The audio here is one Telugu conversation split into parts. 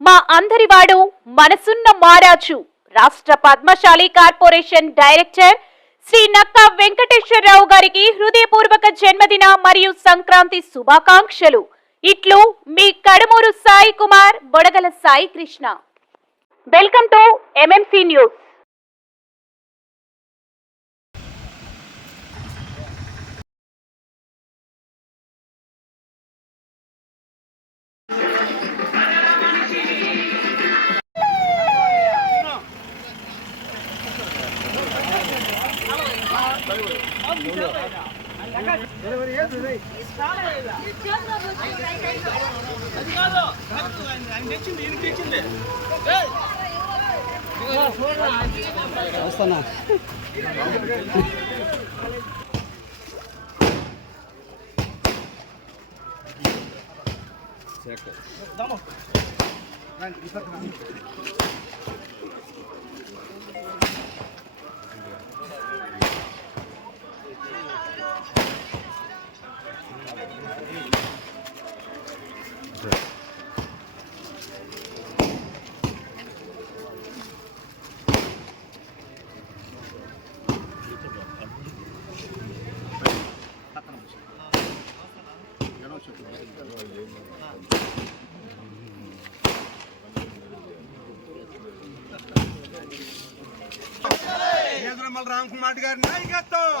మా అందరివాడు మనసున్న మారాజు రాష్ట్ర పద్మశాలి కార్పొరేషన్ డైరెక్టర్ శ్రీ నక్కా వెంకటేశ్వరరావు గారికి హృదయపూర్వక జన్మదిన మరియు సంక్రాంతి శుభాకాంక్షలు. ఇట్లు మీ Kadamuru Sai Kumar, Bodagala Sai Krishna. Welcome to MMC news. వస్తానా राम कुमार गारी नायकत्వం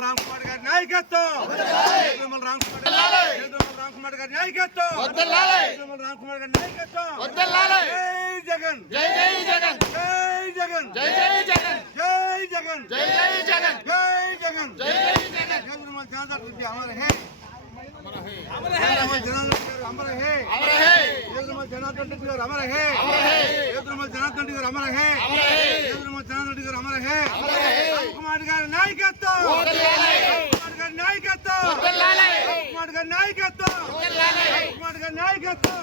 राम कुमार गारी नायकत्వం राम कुमार गारी नायकत्వం राम कुमार गारी नायकत्వం जय जगन जय जय जगन जय जगन जय जय जगन जय जगन जय जय जगन जय जगन जय जय जगन जगन ज्यादा हमारे है अमर है अमर है अमर है जगन जनार्दन रेड्डी गाరు अमर है अमर है जगन जनार्दन रेड्डी गाరు अमर है अमर है जगन जनार्दन रेड्डी गाరు अमर है अमर है कुमार गाరి నాయకత్వం कुमार गाరి నాయకత్వం कुमार गाరి నాయకత్వం कुमार गाరి నాయకత్వం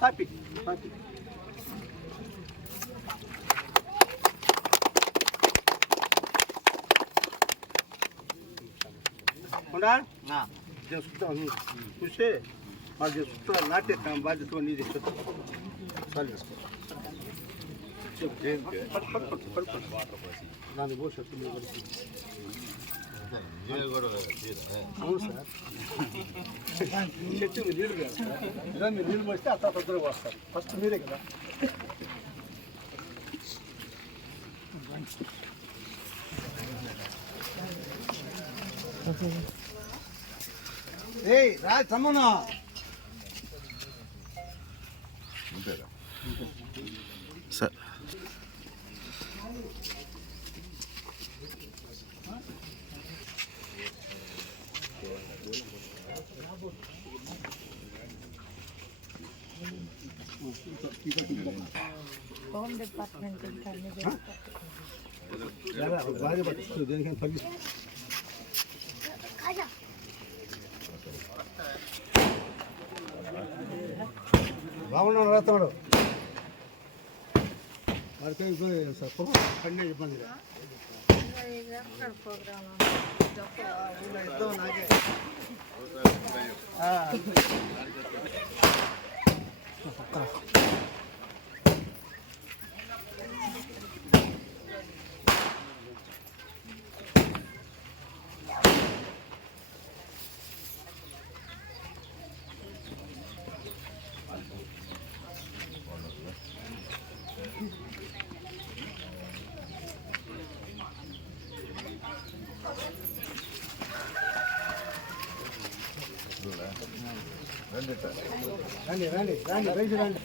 tapi Honda? Nah. Jangan suka ni. Pushe. Kalau jangan suka naटे काम बाद तो नहीं दिखता. Salis. Cep gen ke? Pat. Nani boş yaptım ya. Yine göre böyle. Ama sen. Çetin bir yıl geldi. Ben bir yıl başta atatürk'e bastım. First mere kadar. Hey, Raj, come on now. Sir. Home department यार बाहर बट देने के फगी भावना रहता हूँ और कोई सब पढ़ने के बंद రండి రండి రండి రైతు రండి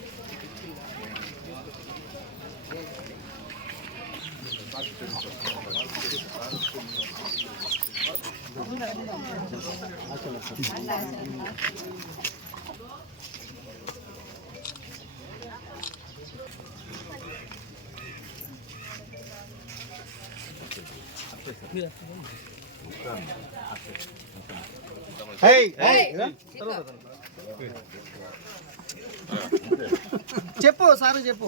చెప్పు సార్ చెప్పు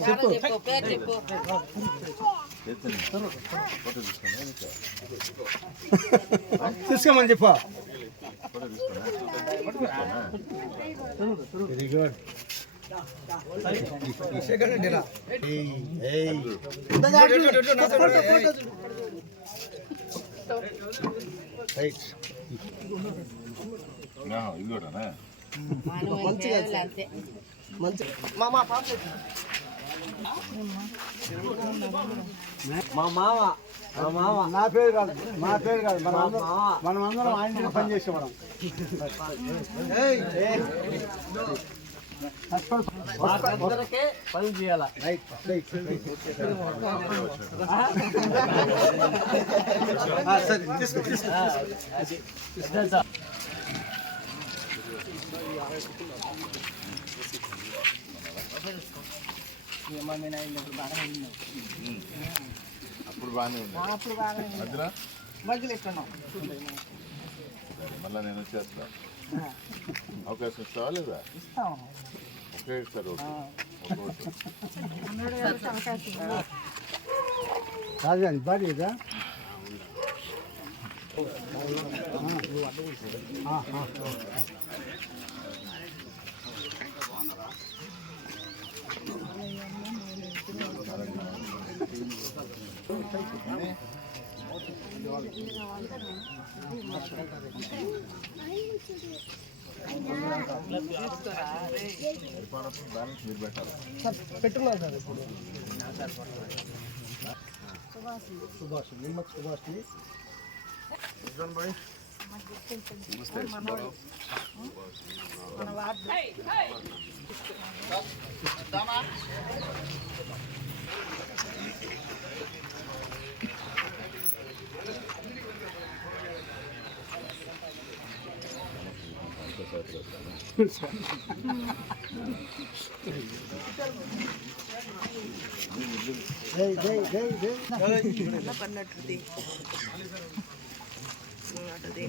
తీసుకోమని చెప్పు. Very good. మంచి మా మామ నా పేరు కాదు మనం అందరం ఆయన పని చేసేవాళ్ళం. పని చేయాలా? సరే తీసుకో. అప్పుడు బాగానే ఉంది. మధ్యలో ఇస్తున్నాం. మళ్ళీ నేను వచ్చేస్తా. అవకాశం ఇస్తావా లేదా? ఇస్తాం. ఒకే ఇస్తారు. రాజధాని బాడీ ఇదా? బ్యాలెన్స్ మీరు పెట్టాలి. పెట్టున్నాను సార్ ఇప్పుడు. సుభాష్ నిమ్మత్ సుభాష్ని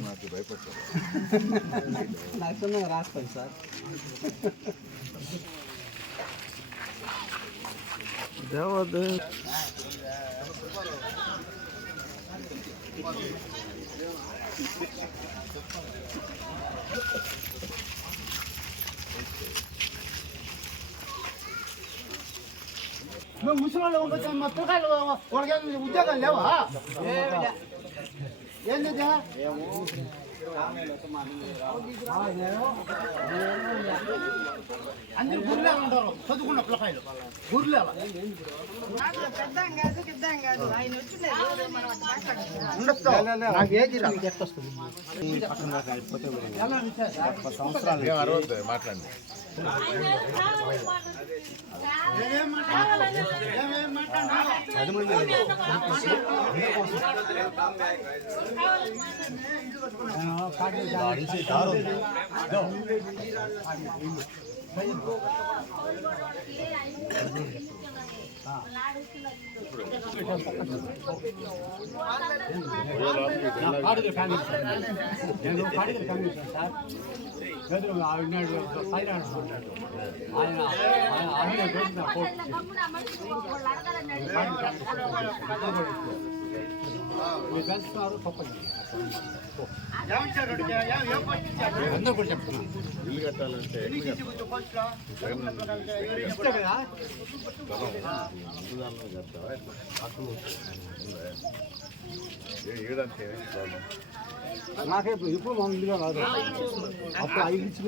నాకు భయపడతారు. నాకు రాస్తాను సార్. దేవదు నువ్వు ముసలి ఉండొచ్చు. మా పిల్లకాయలు వాళ్ళకి ఉద్యోగాలు లేవా? ఏంటంటే అన్ని గుర్లే ఉంటారు చదువుకున్న పిల్లకాయలు. గుర్లే సంవత్సరాలు మాట్లాడండి. ఇల్లు కట్టాలంటే ఏడంటే నాకే ఇప్పుడు మా ఇల్లుగా రాదు. అప్పుడు 5 ఇచ్చి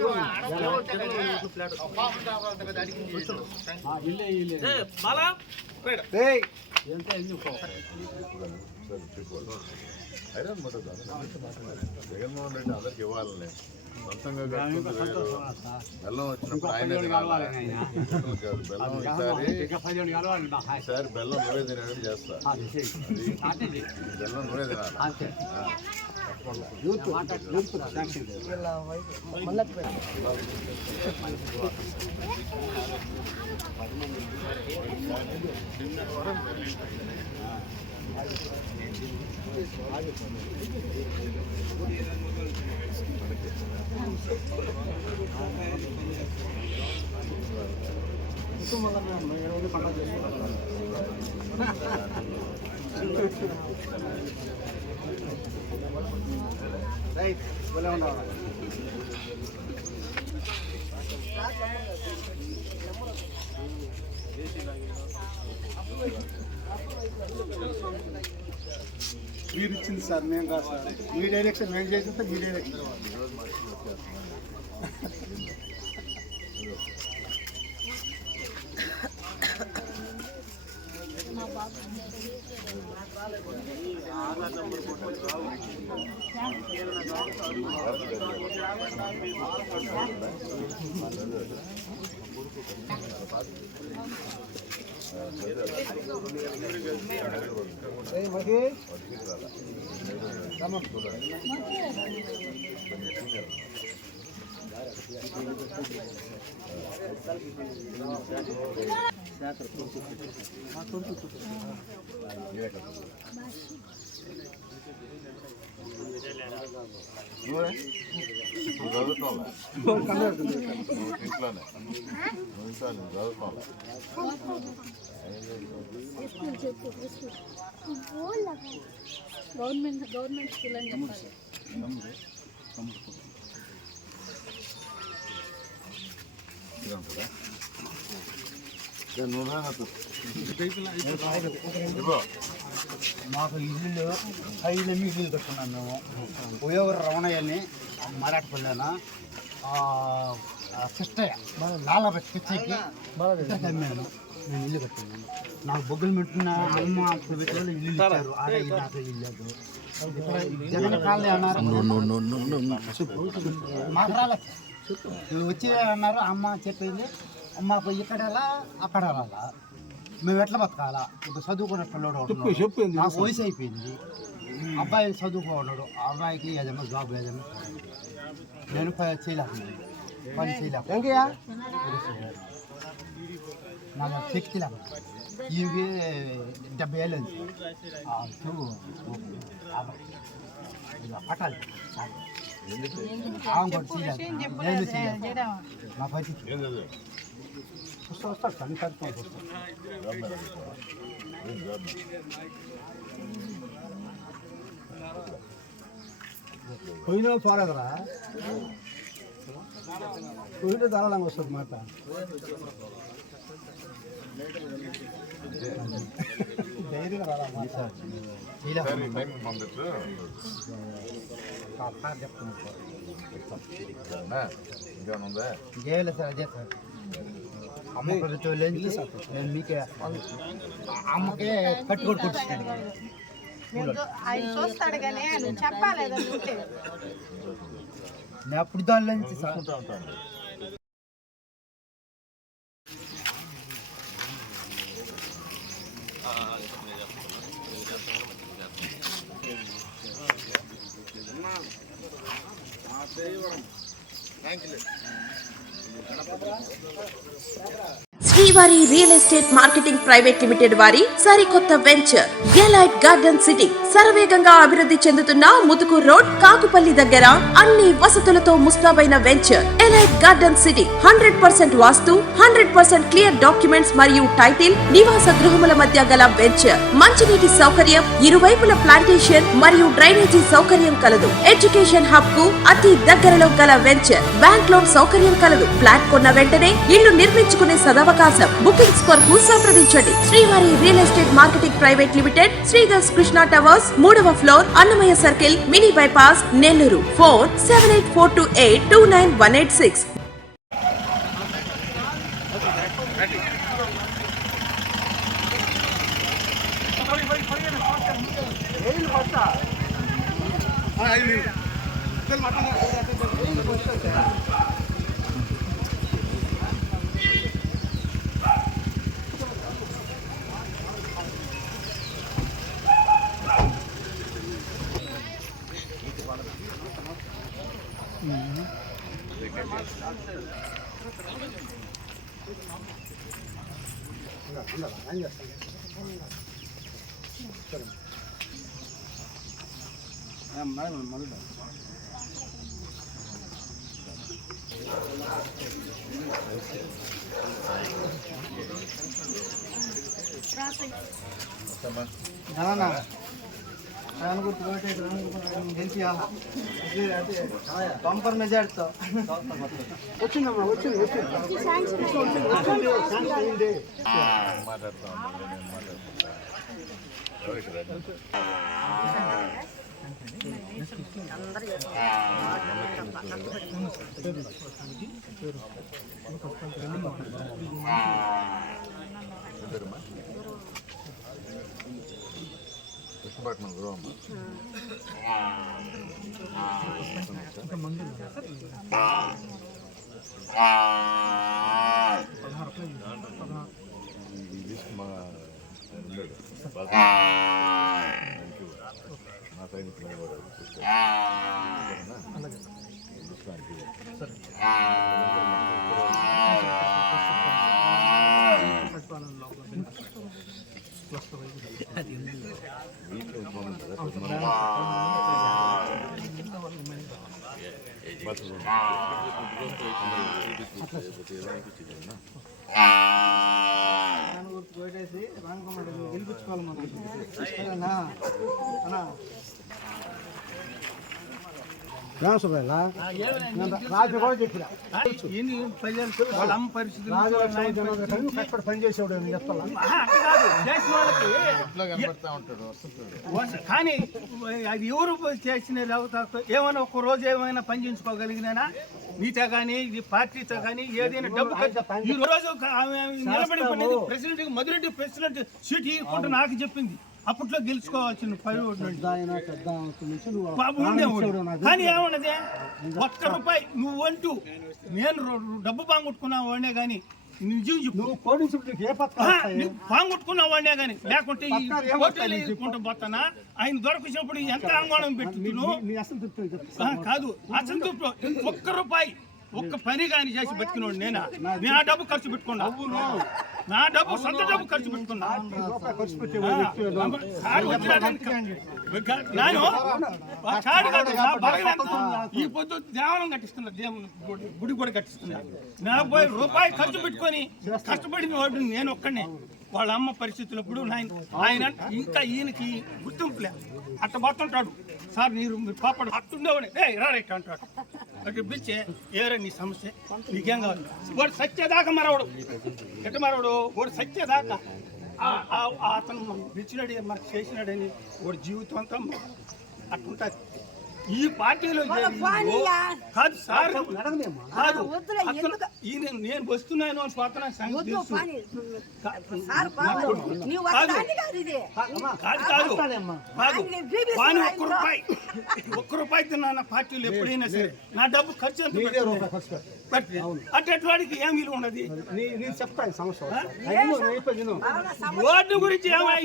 ఎంత ఎందుకు ఐరన్ మొదలు జగన్మోహన్ రెడ్డి అందరికి ఇవ్వాలని సొంతంగా బెల్లం వచ్చినప్పుడు ఆయనే తినాలి. బెల్లం ఈసారి బెల్లం నువ్వే తినేటట్టు చేస్తా. బెల్లం నువ్వే తినాలి. యూత్ శాంక్షన్ రైట్ భలే ఉండాలి. మీరు ఇచ్చింది సార్, మేము కాదు సార్. మీ డైరెక్షన్ మేము చేస్తే మీ డైరెక్షన్. గవర్నమెంట్ స్కూల్ అని చెప్పాలి. మాకు ఇల్లు 5 ఇల్లు కట్టుకున్నాం మేము. ఉపయోగ రమణయ్యని మరాఠపల్లిన సిస్టయ్య లాలబెట్టి పిచ్చకి అమ్మాను. నేను ఇల్లు కట్టుకున్నాను. నాకు బొగ్గులు పెట్టుకున్న అమ్మ అప్పుడు పెట్టిన ఇల్లు ఇచ్చారు. ఆడ నాకు ఇల్లు జగన్ కాలనీ అన్నారు. మాకు రాలేదు. వచ్చి అన్నారు అమ్మ చెప్పింది, అమ్మకు ఇక్కడలా అక్కడ రాలా, మేము ఎట్లా బతకాలా? ఇప్పుడు చదువుకున్న పిల్లడు నాకు వయసు అయిపోయింది. అబ్బాయి చదువుకున్నాడు. అబ్బాయికి ఏదైనా జాబ్ ఏదైనా నేను చేయలేకపోయింది. పని చేయలేకపోయా నాకు శక్తి లేకపోతే ఇవి 70 ఏళ్ళు పట్టాలి. నేను చేయాలి. నా పరిస్థితి వస్తాడు సార్, సరిపోతుంది వస్తాడు. పోయిన పోరాదరా, పోయిన ధారాళంగా వస్తుంది మాట. ధైర్యంగా రాలా మాట. చేయలేదు సార్, అదే సార్. అమ్మ నేను మీకే అమ్మకే కట్టుకోడు కొట్టిస్తాను. ఆయన చూస్తాడు కానీ నువ్వు చెప్పాలి. నేను అప్పుడు దానిలో నుంచి సార్ శ్రీవారి real estate marketing private limited వారి సరికొత్త వెంచర్ ఎలైట్ గార్డెన్ సిటీ శరవేగంగా అభివృద్ధి చెందుతున్న ముతుకూర్ రోడ్, కాకుపల్లి దగ్గర అన్ని వసతులతో ముస్తాబైన వెంచర్ ఎలైట్ గార్డెన్ సిటీ. 100% వాస్తు, 100% క్లియర్ డాక్యుమెంట్స్ మరియు టైటిల్, నివాస గృహముల మధ్య గల వెంచర్. మంచినీటి సౌకర్యం, ఇరువైపుల ప్లాంటేషన్ మరియు డ్రైనేజీ సౌకర్యం కలదు. ఎడ్యుకేషన్ హబ్ కు అతి దగ్గరలో గల వెంచర్. బ్యాంక్ లోన్ సౌకర్యం కలదు. ఫ్లాట్ కొన్న వెంటనే ఇల్లు నిర్మించుకునే సదవకాశం. బుకింగ్స్ కొరకు సంప్రదించండి. Srivari real estate marketing private limited, Sridhar's Krishna towers, 3వ floor, Annamayya circle, mini bypass, Nellore. Phone 7842829186. Bumper మెజార్టీతో వచ్చిందమ్మా వచ్చింది మాట్లాడుతూ ఉంటాను నేను కృష్ణపట్నం గృహమ్మ మా సైనికులు కూడా ఓటేసి రామకుమార్ గెలిపించుకోవాలి మనం రామసుబ్బాయిలా రాజు కూడా చెప్పిన వాళ్ళ అమ్మ పరిస్థితి కష్టపడి పని చేసేవాడు నేను చెప్తాను కనబడతా ఉంటాడు వస్తుంటాడు. కానీ అది ఎవరు చేసిన ఏమైనా ఒక రోజు ఏమైనా పనిచేసుకోగలిగినా మీతో కానీ ఈ పార్టీతో కానీ ఏదైనా డబ్బు ఈ రోజు నిలబడి ప్రెసిడెంట్ మధురెడ్డి ప్రెసిడెంట్ సీట్ ఇవ్వకుండా నాకు చెప్పింది. అప్పట్లో గెలుచుకోవాల్సిన కానీ ఏమన్నది ఒక్క రూపాయి నువ్వు అంటూ నేను డబ్బు బాగుట్టుకున్నావు వాడినే కానీ నిజం చెప్పు బాగుట్టుకున్నావు వాడినే కానీ లేకుంటే హోటల్ పోతానా ఆయన దొరకొచ్చినప్పుడు ఎంత ఆందోళన పెట్టును కాదు అసంతృప్తి ఒక్క రూపాయి ఒక్క పని కానీ చేసి బతికినోడు నేనా నా డబ్బు ఖర్చు పెట్టుకున్నా నా డబ్బు సొంత డబ్బు ఖర్చు పెట్టుకున్నా ఈ పొద్దు దేవాలయం కట్టిస్తున్నా దేవుని గుడి కూడా కట్టిస్తున్నా 40 రూపాయలు ఖర్చు పెట్టుకొని కష్టపడిన వాడు నేను ఒక్కడే. వాళ్ళ అమ్మ పరిస్థితులప్పుడు ఆయన ఇంకా ఈయనకి గుర్తింపు లేదు అట్ట పోతుంటాడు. సార్ మీరు పాపడు అట్టుండేవాడు రైట్ అంటాడు. అటు పిలిచే ఏరే నీ సమస్య నీకేం కావాలి వాడు సత్యదాకా మరవడు ఎట్ట మరవడు వాడు సత్యదాకా అతను పిలిచినాడు మాకు చేసినాడని వాడు జీవితం అంతా అట్టుంటుంది. ఈ పార్టీలో కాదు సార్ కాదు ఈయన నేను వస్తున్నాను అని పోతున్నా సంగతి కాదు ఒక్క రూపాయి తిన్నా పార్టీలు ఎప్పుడైనా సరే నా డబ్బు ఖర్చు అంటే వాడికి ఏం విలువ ఉన్నది రోడ్డు గురించి ఏమై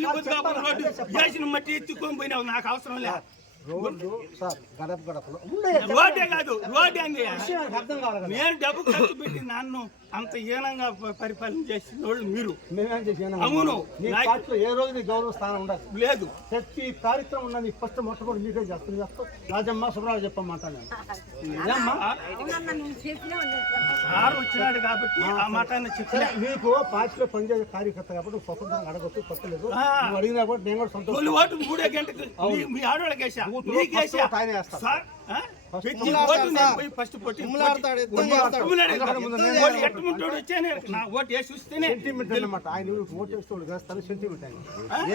రోడ్డు వేసిన మట్టి ఎత్తుకొని పోయినావు నాకు అవసరం లేదు. రోడ్డే కాదు రోడ్డే అండి నేను డబ్బు ఖర్చు పెట్టి నన్ను అంత హీనంగా పరిపాలన చేసిన వాళ్ళు మీరు. అవును ఏ రోజు నీ గౌరవ స్థానం ఉండదు లేదు. ప్రతి కార్యక్రమం ఉన్నది ఫస్ట్ మొట్టమొదటి మీకే చేస్తాను రాజమ్మ సుబ్రాలు చెప్పమాట సార్ వచ్చినాడు కాబట్టి ఆ మాట చెప్పలే. నీకు పార్టీలో పనిచేసే కార్యకర్త కాబట్టి స్వతంత్రంగా అడగొచ్చు తప్పలేదు అడిగినా కూడా నేను కూడా సంతోషం. ఓటు 3 గంటలకు మీ ఆడవాళ్ళకి వేసా సార్ ఫస్ట్ ఎట్టుముంటాడు వచ్చానే నా ఓటు వేసి వస్తేనే సెంటిమెంట్ అనమాట. ఆయన ఓటు వేస్తాడు వేస్తాను సెంటిమెంట్ ఆయన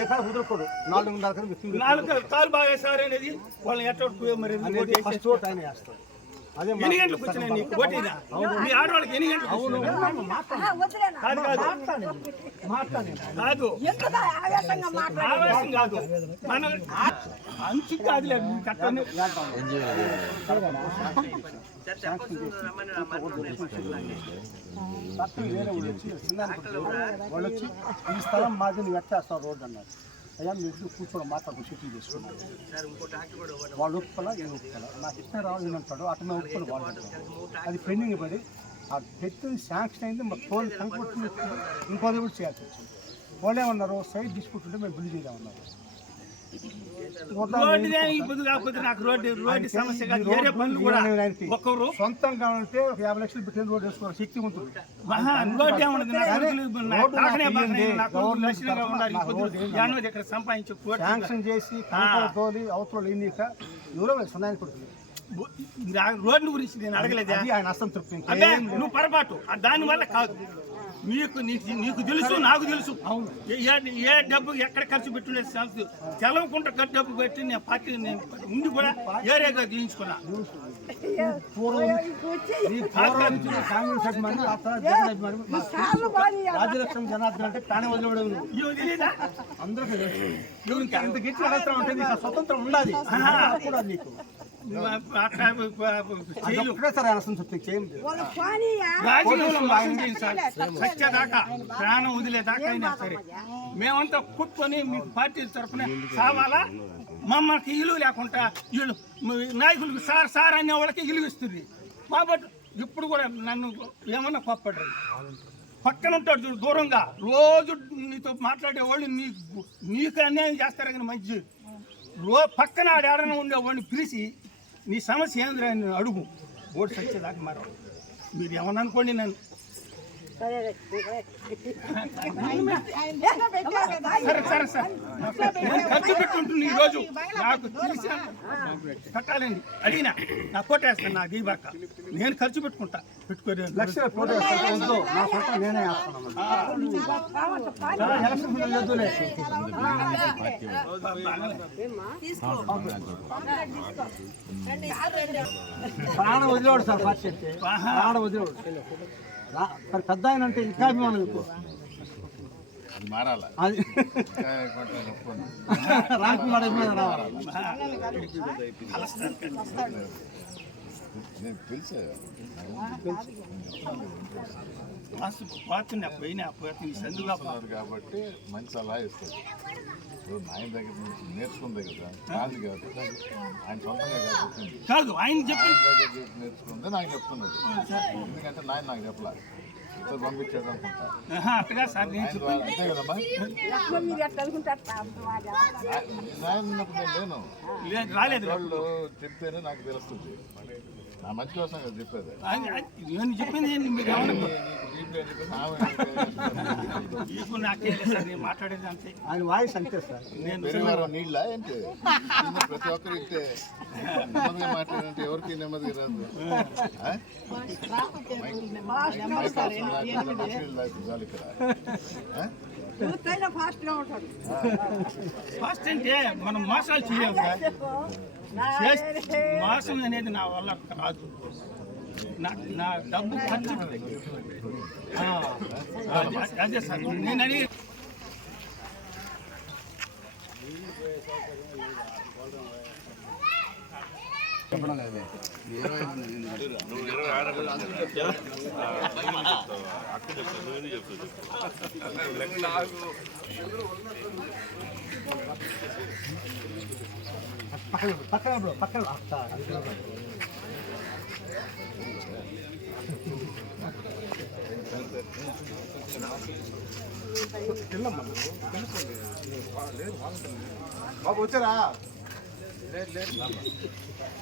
ఏ కాడ కుదరకూడదు 4 కాలు బాగా సార్ అనేది వాళ్ళని ఎట్ట మరి ఫస్ట్ ఓటు ఆయన వేస్తాడు. అదే ఎన్ని గంటలకు వచ్చినాయి నీకు ఓటీనా మీ ఆడవాళ్ళకి ఎన్ని గంటలకు కాదు ఆవేశం కాదు మన అంచు కాదులే కట్టని వాళ్ళు వచ్చి ఈ స్థలం మాది నువ్వు ఎట్టేస్తావు రోడ్డు అన్నారు. అయ్యా మీరు కూర్చొని మాట్లాడుకుని సెటిల్ చేసుకున్నాను వాళ్ళు ఒప్పుకోలే నేను ఒప్పుకోలే నాకు ఇష్టం రావాలి నేను అంటాడు అతను ఒప్పుకోలే వాళ్ళు అది పెండింగ్ పడి ఆ పెట్టింది శాంక్షన్ అయింది మా ఫోన్ కనుకొచ్చింది ఇంకోది కూడా చేయాల్సి వచ్చింది వాళ్ళు ఏమన్నారు సైడ్ తీసుకుంటుంటే మేము బిల్డ్ చేద్దామన్నారు సొంతంగా ఉంటే ఒక 50 లక్షలు పెట్టిన రోడ్డు వేసుకోవాలి శక్తి ఉంటుంది శాంక్షన్ చేసి తోలి అవతల ఎన్నిక ఎవరో సున్నానికి పడుతుంది రోడ్ల గురించి నేను అడగలేదా ఆయన అసంతృప్తి నువ్వు పొరపాటు దానివల్ల కాదు నీకు తెలుసు నాకు తెలుసు ఏ డబ్బు ఎక్కడ ఖర్చు పెట్టుకునే తెలవకుండా డబ్బు పెట్టి నేను పార్టీ ఉండి కూడా ఏరియాగా తీయించుకున్నా రాజలక్ష్మి జనార్దన్ అంటే ప్రాణం వదిలేవాడు అందరూ ఇంత గెలిచి ఉంటే నీకు స్వతంత్రం ఉండాలి నీకు సత్యదాకా ప్రాణం వదిలేదాకా అయినా సరే మేమంతా కుట్టుకొని మీ పార్టీ తరఫున సావాలా మమ్మల్ని ఇల్లు లేకుండా వీళ్ళు నాయకులకు సార్ సార్ అనే వాళ్ళకి ఇల్లు ఇస్తుంది కాబట్టి ఇప్పుడు కూడా నన్ను ఏమన్నా కోప్పడ్డారు పక్కన ఉంటాడు చూడు దూరంగా రోజు నీతో మాట్లాడేవాళ్ళు నీకు అన్యాయం చేస్తారు కానీ మంచి పక్కన ఆడేడన ఉండేవాడిని పిలిచి నీ సమస్య ఏంద్రా అని అడుగు ఓటు సచ్చేదాకా మరి మీరు ఏమన్నా అనుకోండి నన్ను సరే సరే సార్ నేను ఖర్చు పెట్టుంటుంది ఈరోజు నాకు తెలిసి కట్టాలండి అడిగినా నా కోటేస్తాను నా దీబాక నేను ఖర్చు పెట్టుకుంటా పెట్టుకోలేదు ప్రాణం వదిలేవాడు సార్ పార్టీ అంటే ప్రాణం వదిలేవాడు మరి పెద్ద ఆయన అంటే ఇంకా అభిమానం ఎక్కువ అది మారాలా అది రాజకుమార్ అభిమానం రావాలి నేను తెలుసా కాబట్టి మంచి సలహా ఇస్తారు ఆయన దగ్గర నుంచి నేర్చుకుందే కదా కాదు కాబట్టి ఆయన సొంతంగా కాదు ఆయన దగ్గర నేర్చుకుందే నాకు చెప్తున్నది ఎందుకంటే నాయన నాకు చెప్పలా ఇద్దరు పంపించాడు అనుకుంటా అంతే కదమ్మా నాయన ఉన్నప్పుడు నేను లేను రాలేదు వాళ్ళు చెప్తేనే నాకు తెలుస్తుంది నా మంచి కోసం కదా చెప్పేది నేను చెప్పింది మీరు మాట్లాడేది అంతే ఆయన వాయిస్ అంతే సార్ నేను నీళ్ళ ఏంటి ప్రతి ఒక్కరు ఇంటే నెమ్మదిగా మాట్లాడంటే ఎవరికి నెమ్మది రాదు చాలు ఇక్కడ ఫాస్ట్ అంటే మనం మోసాలు చేయాలి మోసం అనేది నా వల్ల రాదు నా డబ్బు ఖర్చు అదే సార్ నేను అని పక్కన పక్కన బాబు వచ్చారా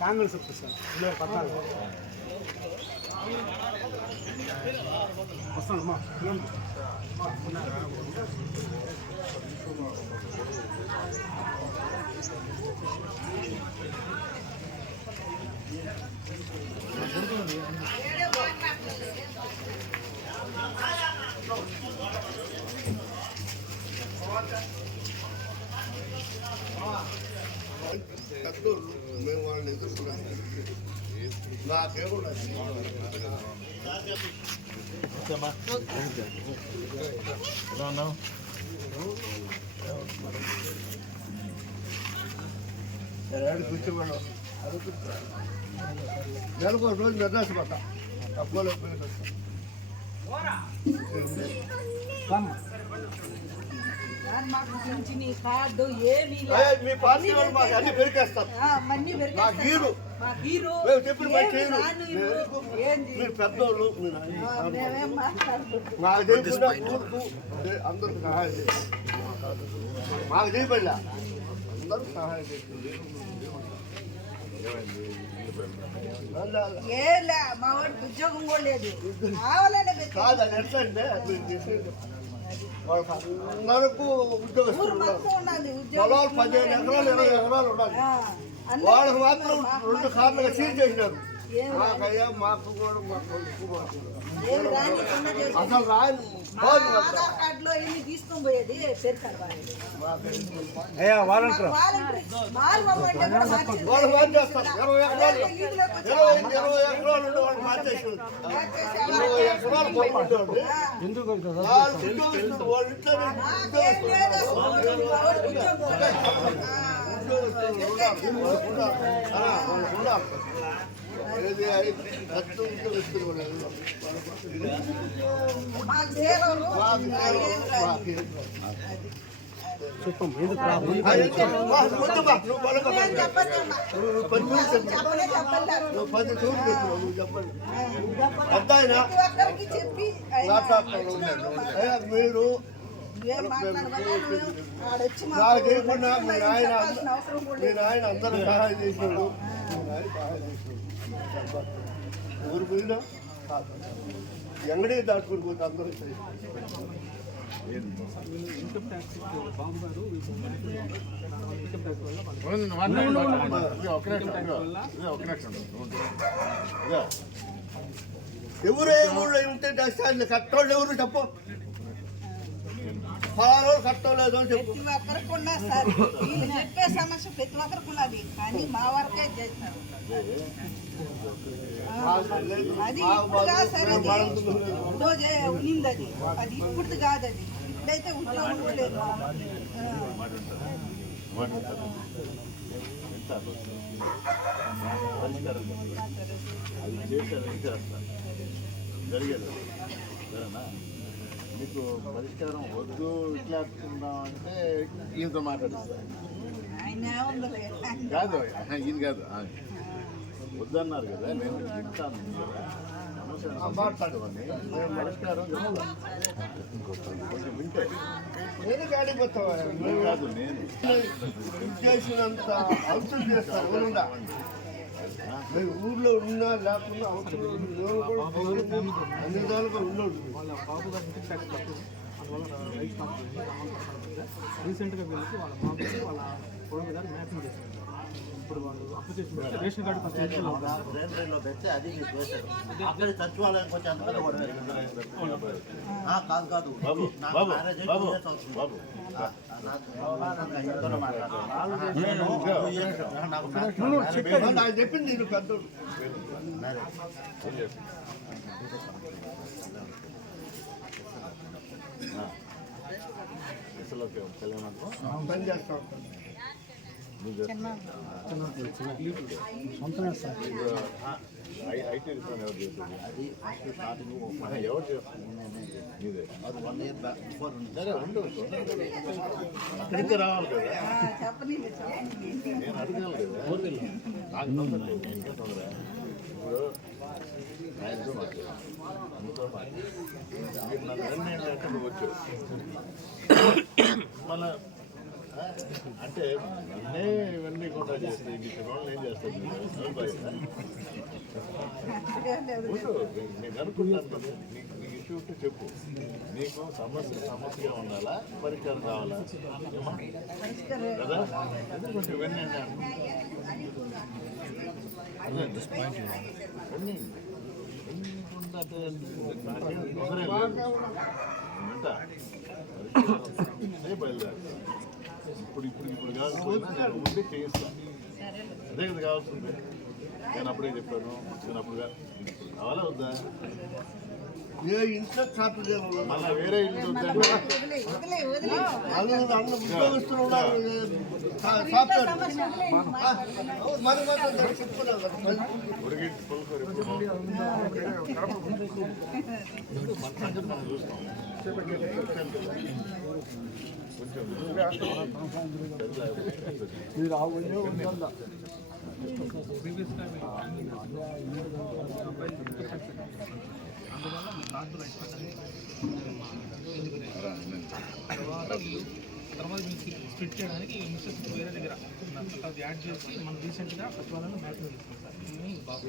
కాంగ్రెస్ సార్ 14 వస్తానమ్మా మేము వాళ్ళని ఎదుర్కొన్నాం నాకేమో ఎలా ఉన్నావు కూర్చోబడి నెలకు ఒక రోజు మెడ్రాస్ పట్ట తక్కువలో పోయి మాకు పింఛని కార్డు ఏమీ మీ పార్టీ వాళ్ళు మాకు అన్ని పెరికేస్తారు మా గీరు మేము చెప్పిన పని చేయరు మీరు పెద్దోళ్ళు మాకు చేయకుండా ఊరుకు అందరూ సహాయం చేస్తారు మాకు చేయబడిలా అందరూ సహాయం చేస్తుంది మా వాడికి ఉద్యోగం కూడా లేదు కావాలనే కాదు అది ఎట్లా అంటే మీరు చేసేది అందరకు ఉద్యోగస్తులు పొలాలు 15 ఎకరాలు 20 ఎకరాలు ఉండాలి వాళ్ళకి మాత్రం 2 కార్లుగా సీల్ చేసినారు మాకయ్యా మాకు కూడా మాకు అసలు రాని ఆధార్ కార్డులో ఎన్ని తీసుకొని పోయేది వాళ్ళు మార్చేస్తారు 20 ఎకరాలు ఉండి వాళ్ళు మార్చేసారు 20 ఎకరాలు పోగొట్టాడు వాళ్ళు ఉద్యోగస్తులు వాళ్ళ ఇంట్లో ఏది ఖర్చు ఉద్యోగస్తులు మీరు నాకు చేయకుండా మీ నాయన అందరూ సహాయం చేసాడు ఊరు మీద ఎంగడే దాటుకుని పోతే అందరూ ఎవరు ఏ ఊళ్ళో ఉంటే కట్టోళ్ళు ఎవరు చెప్పు ఫలానా కట్టలేదు అని చెప్పు ప్రతి ఒక్కరికి ఉన్నా సార్ వీళ్ళు చెప్పే సమస్య ప్రతి ఒక్కరికి ఉన్నది కానీ మా వరకే చేస్తారు అది ఇప్పుడు కాదు సార్ అది ఉన్నింది అది ఇప్పుడు కాదు అది ఇప్పుడైతే ఉద్యోగం కూడా లేదు జరిగేది సరేనా మీకు పరిష్కారం వద్దు ఇట్లా అనుకుందాం అంటే ఈయనతో మాట్లాడిస్తా కాదు ఈయన కాదు వద్దన్నారు కదా నేను వింటాను మాట్లాడమని మేము పరిష్కారం కొంచెం వింటే నేను గాడిపోతావా కాదు నేను చేసినంత అవసరం చేస్తాను ఊరుండా మేము ఊర్లో ఉన్నా లేకున్నా అవసరం అన్ని విధాలుగా ఉన్నాడు రీసెంట్గా వెళ్ళి వాళ్ళ బాబుకి వాళ్ళ పొడవు గారు మ్యాపింగ్ చేశారు ఇప్పుడు వాళ్ళు అప్పు చేసి రేషన్ కార్డు ఫస్ట్ పెడితే అది అక్కడ సచివాలయానికి వచ్చి అంతకన్నా కాదు కాదు బాబు బాబు బాబు బాబు నాకు చెప్పింది నేను పెద్దోడు పని చేస్తా ఉంటాను ఐటీ రిఫార్మ్ ఎవరు చేస్తుంది ఎవరు చేస్తుంది సరే ఉండవచ్చు అక్కడికి రావాలి కదా నేను అడగాలి కదా నాకు తొందర లేదు ఇంకే తొందర ఇప్పుడు ఆయనతో మాట్లాడు అందుతో మాట్లాడు మీరు నన్ను అన్నీ అంటే నువ్వు వచ్చావు మళ్ళా అంటే అన్నీ ఇవన్నీ కూడా చేస్తే నీకు వాళ్ళు ఏం చేస్తారు నేను అనుకుంటాను కదా నీకు ఇష్యూ ఉంటే చెప్పు నీకు సమస్యగా ఉండాలా పరిష్కారం కావాలా కదా ఎందుకంటే ఇవన్నీ బయలుదేరా ఇప్పుడు కాకపోయినా నేను ఉండి చేయిస్తాను అదే కదా కావాల్సింది నేను అప్పుడే చెప్పాను నేను అప్పుడుగా కావాలా వద్దా ఏ ఇంట్లో ఖాతా చేయాలి మళ్ళీ వేరే ఇల్లు వద్దంటే ఉద్యోగస్తులు ఉన్నారు పొడిగిట్టి పులకూర ఎప్పుడు మన సంగతి మనం చూస్తాం. తర్వాత స్ప్లిట్ చేయడానికి మిస్సెస్ వేరే దగ్గర అది యాడ్ చేసి మనం రీసెంట్గా సచివాలయంలో మ్యాపింగ్ చేస్తాం సార్. ఇన్ని బాబు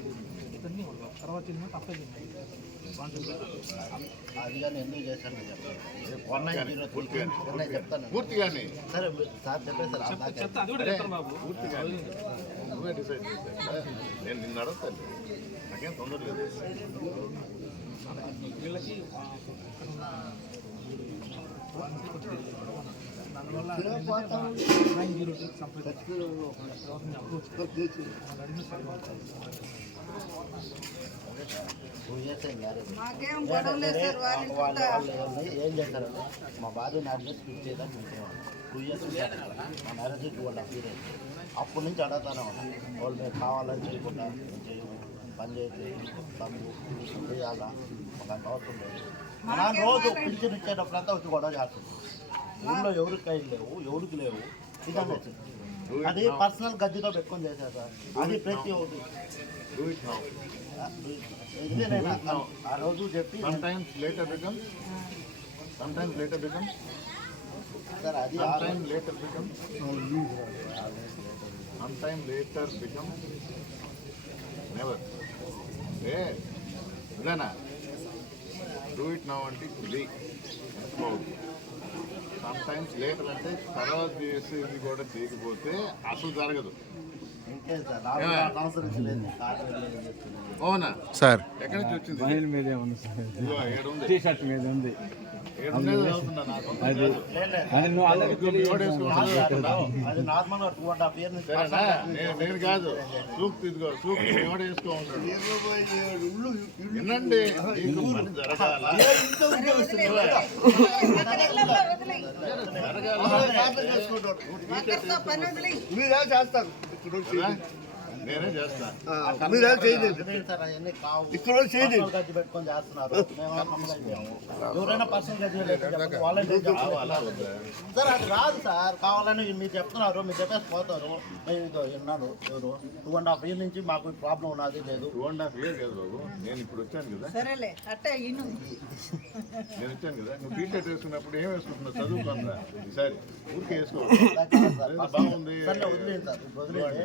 ఇతన్ని వాళ్ళ బాబు తర్వాత చిన్న తప్పే అది కానీ ఎందుకు చేశాను చెప్తాను పూర్తిగానే సరే సార్ చెప్పేసారు చెప్తా అది కూడా చెప్తాను బాబు. పూర్తిగానే నువ్వే డిసైడ్ చేశాను. నేను నిన్ను అడుగుతాను, నాకేం తొందర లేదు. వీళ్ళకి మాకేం గొడవ లేదు సార్. వాళ్ళు ఏం చేశారంటే మా భార్యని అడ్రస్ ఫిక్స్ చేయడానికి ఉంచేవాళ్ళు 2 years మా మ్యారేజ్ 2.5 years అప్పటి నుంచి అడుగుతానే ఉన్నాం. వాళ్ళు మేము కావాలని చేయకుండా చేయము, పని చేసి తమ్ము చేయాలా మాకు అంత అవసరం లేదు. నా రోజు పింఛన్ ఇచ్చేటప్పుడంతా వచ్చి గొడవ చేస్తుంది. ఊళ్ళో ఎవరికి కైలు లేవు, ఎవరికి లేవు. ఇదన్నీ అది పర్సనల్ గడ్డితో పెట్టుకొని చేశారు సార్. అది ప్రతి ఒక్కటి ఆ రోజు చెప్పి Sometimes later becomes సార్ అది sometime later becomes never. ఇదేనా డూ ఇట్ నౌ అంటే ఇది సమ్టైమ్స్ లేటర్ అంటే తర్వాత చేసేది కూడా చేయకపోతే అసలు జరగదు. అవునా సార్? ఎక్కడి నుంచి వచ్చింది? నేను కాదు, సూప్ ఇదిగో సూప్ వేసుకో ఉంటాడు. వినండి, జరగాల మీరే చేస్తారు, నేనే చేస్తా. మీరే చేయలేదు ఇక్కడ చేయలేదు పెట్టుకొని చేస్తున్నారు. ఎవరైనా పర్సనల్ సార్ అది రాదు సార్. కావాలని మీరు చెప్తున్నారు, మీరు చెప్పేసి పోతారు. మేము ఇదో విన్నాను ఎవరు 2.5 years నుంచి మాకు ప్రాబ్లం ఉన్నది లేదు. 2.5 years కాదు బాబు, నేను ఇప్పుడు వచ్చాను కదా. సరేలే అట్టే ఇను. నేను వచ్చాను కదా, నువ్వు టీషర్ట్ వేసుకున్నప్పుడు ఏం వేసుకుంటున్నావు? చదువుకుందా ఈసారి ఊరికే వేసుకో. బాగుంది వదిలేదు సార్, వదిలేదు.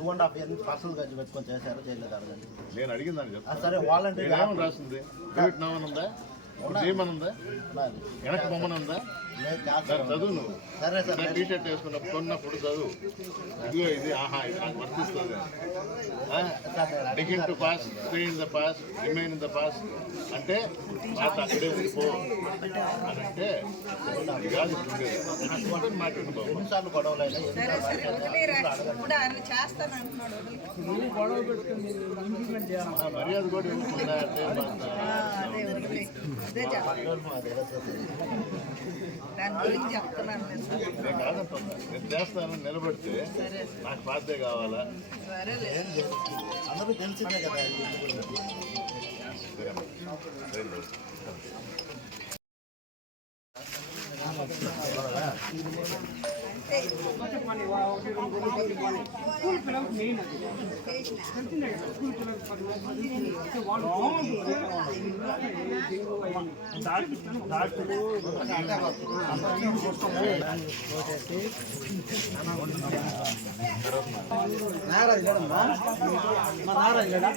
2.5 years పర్సనల్ గడ్డి పెట్టుకొని చేశారు, చేయలేదు అడగండి. నేను అడిగిందని చెప్తాను. సరే వాలంటీర్ ఏమని రాసింది? నవ్వనుందా, చేయమనుందా, వెనక్కి బొమ్మను ఉందా? చదువు నువ్వు. సరే సార్ టీషర్ట్ వేసుకున్నప్పుడు కొన్నప్పుడు చదువు. ఇదిగో ఇది ఆహా ఇది నాకు వర్తిస్తుంది. Begin to pass, stay in the pass, remain in the pass అంటే పాత అక్కడే ఉండిపో అని అంటే ఇది కాదు. మాట్లాడు బాబు. ఎన్నిసార్లు గొడవలైనా సరే సరే వదిలేరా. ఇప్పుడు ఆయన చేస్తాను అంటున్నాడు. మర్యాద కూడా ఇవ్వకుండా అంటే అదే వదిలే, అదే చెప్పాలి. దాని గురించి చెప్తున్నాను నేను సార్. నేను కాదంటున్నా, నేను చేస్తాను నిలబడితే నాకు బాధ్యత కావాలా? సరేలే అందరూ తెలిసిందే కదా. నారాజు లేడమ్మా, మా నారాజు లేడా?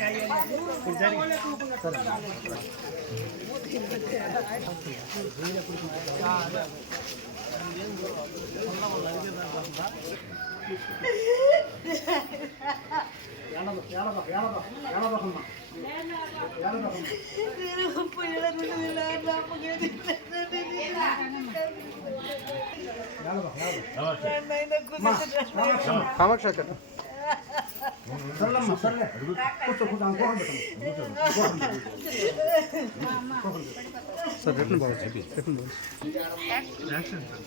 కామాక్ష సర్లమ్మా సర్లే కూర్చో సార్ రిటర్న్ బాగా రిటర్న్ యాక్షన్ సార్.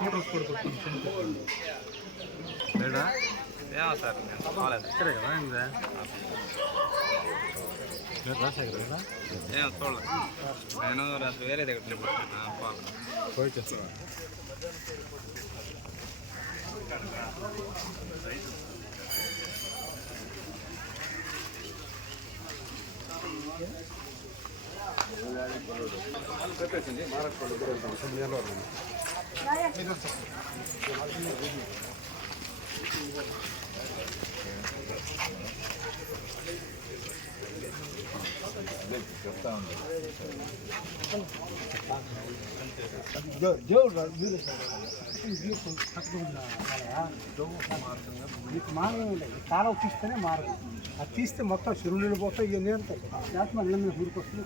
ఫోటోస్ కూడా కొట్టుకుంటాం. నేను వేరే దగ్గర మీకు మార్గం లేదు, కాలువ తీస్తేనే మార్గం. అది తీస్తే మొత్తం చెరువులు వెళ్ళిపోతాయి, ఇవన్నీ అంటాయి. లేకపోతే మళ్ళీ ఊరికి వస్తుంది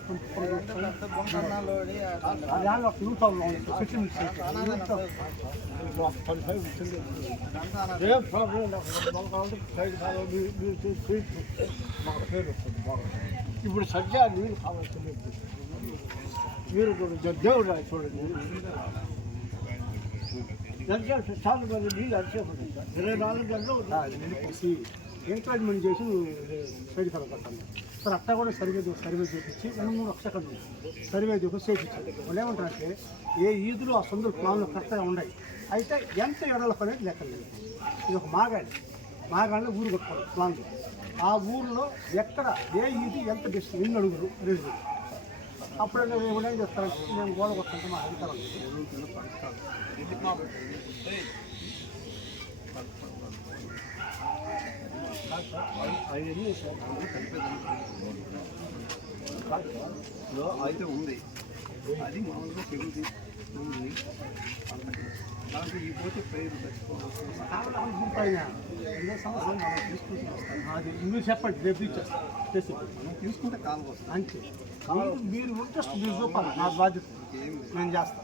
ఇప్పుడు సజ్జా నీళ్ళు కావాల్సి మీరు దేవుడు చూడండి, చాలా మంది నీళ్ళు అరిచేపడుతుంది సార్. 24 గంటలు ఎంకరేజ్మెంట్ చేసి సైడ్ కలగొట్టాను సార్. అట్టా కూడా సర్వే చేయించి 2-3 లక్షలు సర్వే చేయించాలి. వాళ్ళు ఏమంటారంటే ఏ ఈదులు ఆ సొంత ప్లాన్లు కరెక్ట్గా ఉన్నాయి, అయితే ఎంత ఎడల పనేది లెక్కలేదు. ఇది ఒక మాగాళ్ళని ఊరు కొట్టుకోవాలి ప్లాన్లు. ఆ ఊరిలో ఎక్కడ ఏ ఈది ఎంత డిస్టెన్స్ ఎన్ని అడుగులు రేజు. అప్పుడే నేను ఏం చేస్తానంటే నేను గోడ కొట్టుకుంటే మా అధికారం అవన్నీ సార్ అయితే ఉంది. అది మామూలుగా పెరుగుతుంది దాంట్లో ఈ పోతే పేరు అది మీరు చెప్పండి, రేపు ఇచ్చేస్తాను. మనం తీసుకుంటే కాలం వస్తుంది అంతే. మీరు ఇంట్రెస్ట్ మీరు చూపాలి, నా బాధ్యత నేను చేస్తాను.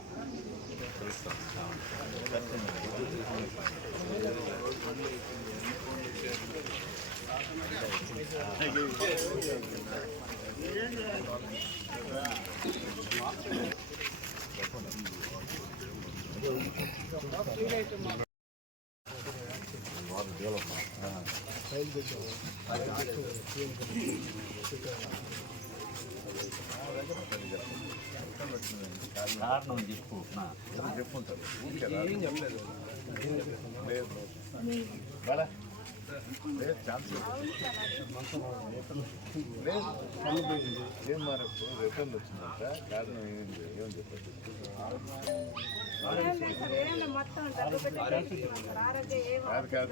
కారణం చెప్పు చెప్పుంటారు లేదు ఛాన్స్ లేదు. ఏం మారకు రిటర్న్ వచ్చిందంట, కారణం ఏమైంది ఏమని చెప్పచ్చు.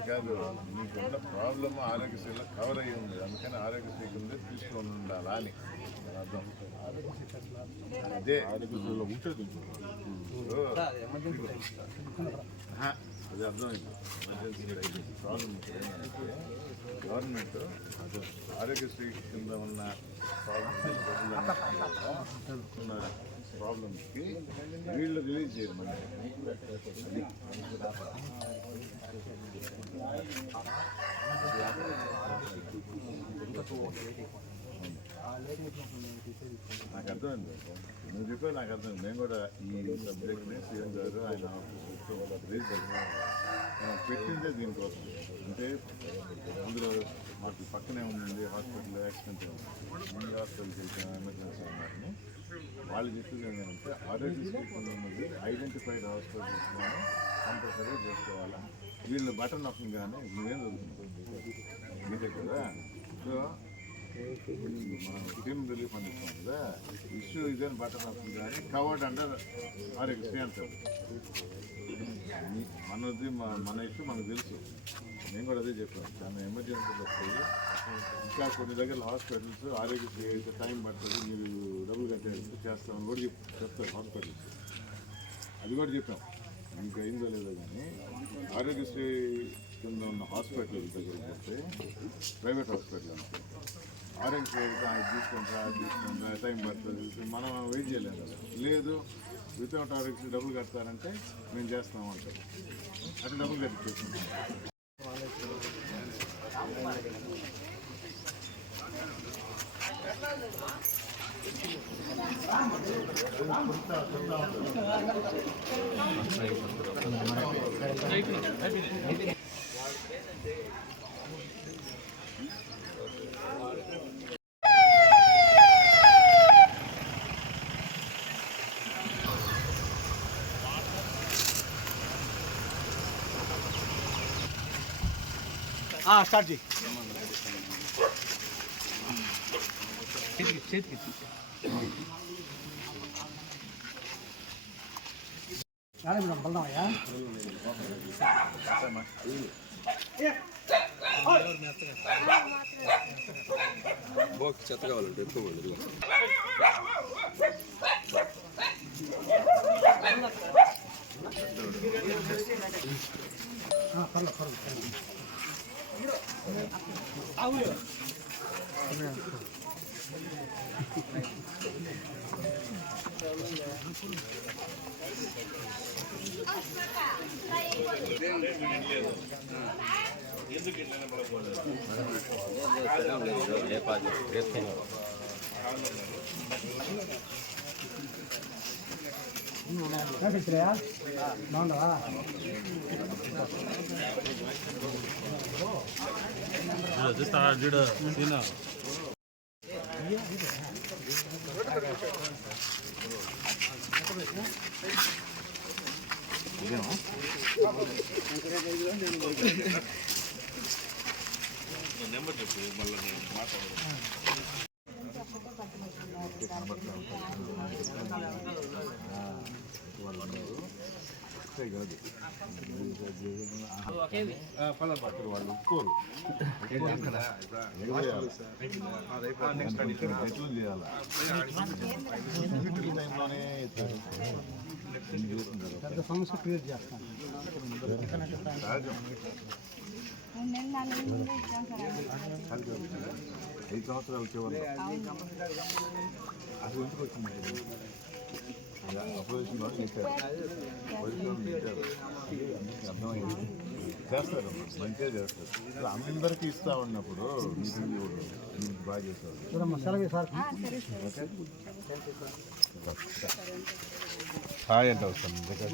కాదు మీకున్న ప్రాబ్లమ్ ఆరోగ్యశ్రీలో కవర్ అయ్యి ఉంది, అందుకని ఆరోగ్యశ్రీ కింద తీసుకొని ఉండాలా అని అర్థం. అదే ఆరోగ్యశ్రీలో ఉంటుంది అది అర్థమైంది. ఎమర్జెన్సీ ప్రాబ్లం గవర్నమెంట్ ఆరోగ్యశ్రీ కింద ఉన్న ప్రాబ్లమ్స్కి వీళ్ళు రిలీజ్ చేయమని నాకు అర్థమైంది. నువ్వు చెప్పావు నాకు అర్థమైంది. నేను కూడా ఈ సబ్జెక్ట్ని సీఎం గారు ఆయన రిలీజ్ పెట్టిందే దీనికోసం. అంటే అందులో మాకు పక్కనే ఉండండి హాస్పిటల్ యాక్సిడెంట్ ముందు హాస్పిటల్కి వెళ్తాం ఎమర్జెన్సీ అన్నారని వాళ్ళు చెప్పింది ఏంటంటే ఆరోగ్యశ్రీ కొంతమంది ఐడెంటిఫైడ్ హాస్పిటల్స్లోనే కంపల్సరీ చేసుకోవాలా. వీళ్ళు బటన్ నొక్కగానే నువ్వేం చదువుతుంది మీదే కదా. సో మనం స్కీమ్ రిలీఫ్ అందిస్తాం కదా, ఇష్యూ ఇదేని బటన్ నొక్కలు కానీ కవర్డ్ అండర్ ఆరోగ్యశ్రీ అంటారు. మనది మన ఇష్యూ మనకు తెలుసు. నేను కూడా అదే చెప్పాను. చాలా ఎమర్జెన్సీలు వస్తాయి, ఇంకా కొన్ని దగ్గర హాస్పిటల్స్ ఆరోగ్యశ్రీ అయితే టైం పడుతుంది, మీరు డబ్బులు కట్టేసి చేస్తామని కూడా చెప్తారు హాస్పిటల్స్. అది కూడా చెప్పాం. మీకు అయిందో లేదో కానీ ఆరోగ్యశ్రీ కింద ఉన్న హాస్పిటల్ దగ్గరికి వస్తే ప్రైవేట్ హాస్పిటల్ అంటే ఆరోగ్యశ్రీ అయితే అది తీసుకుంటా టైం పడుతుంది, మనం వెయిట్ చేయలేము కదా. లేదు వితౌట్ ఆరోగ్యశ్రీ డబ్బులు కడతారంటే మేము చేస్తామంటాం, అట్లా డబ్బులు కట్టించేస్తున్నాం. స్టార్ట్ చేయి. చేతికి బలరామయ్యా చెత్త కావాలంటే ఎక్కువ బాగుండవా నెంబర్ చెప్పు మళ్ళీ నేను మాట్లాడదాం. వాళ్ళు ఒప్పుకోరు పెద్ద సమస్య క్రియేట్ చేస్తాను. 5 సంవత్సరాలు వచ్చేవాళ్ళు అసలు ఇంటికి వచ్చింది అపోజిషన్ వాళ్ళు చెప్పారు అర్థమైంది చేస్తారు మంచిగా చేస్తారు. అందరికీ ఇస్తా ఉన్నప్పుడు మీకు బాగా చేస్తారు. హాయ్ అంటే వస్తాను దగ్గర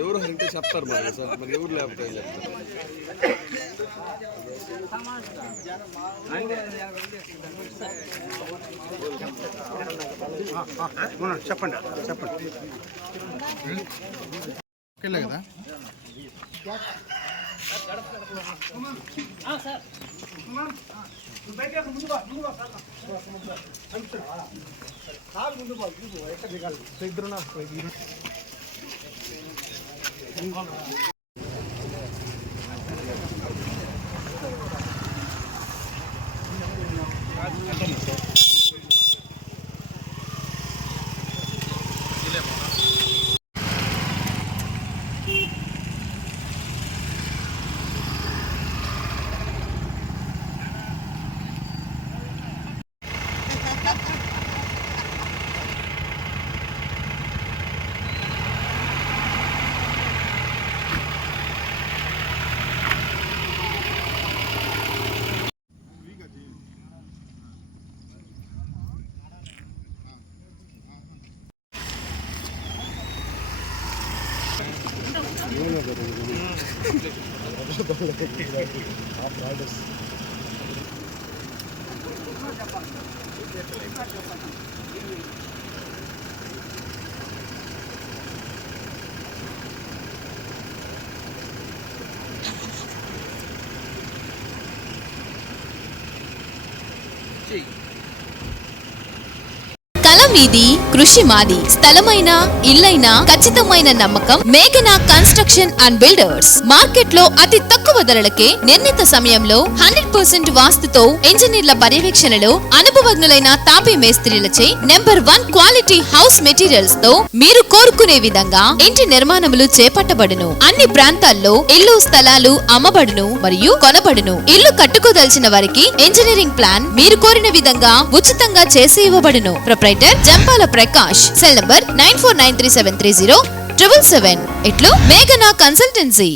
ఎవరు అంటే చెప్తారు మరి సార్, మరి ఎవరు లేకపోతే చెప్తారు. చెప్పండి చెప్పండి ఓకేలే కదా. కళ మీది, కృషి మాది. స్థలమైన, ఇల్లైనా ఖచ్చితమైన నమ్మకం మేఘనా కన్స్ట్రక్షన్ అండ్ బిల్డర్స్. మార్కెట్ లో అతి తక్కువ ధరలకే నిర్ణీత సమయంలో 100% వాస్తుతో ఇంజనీర్ల పర్యవేక్షణలో అనుభవజ్ఞులైన తాపీ మేస్త్రీలచే నెంబర్ 1 క్వాలిటీ హౌస్ మెటీరియల్స్ తో మీరు కోరుకునే విధంగా ఇంటి నిర్మాణములు చేపట్టబడును. అన్ని ప్రాంతాల్లో ఇల్లు స్థలాలు అమ్మబడును మరియు కొనబడును. ఇల్లు కట్టుకోదలిచిన వారికి ఇంజనీరింగ్ ప్లాన్ మీరు కోరిన విధంగా ఉచితంగా చేసి ఇవ్వబడును. Proprietor Jampala Prakash. Cell number 9493730777. ఇట్లు మేఘనా కన్సల్టెన్సీ.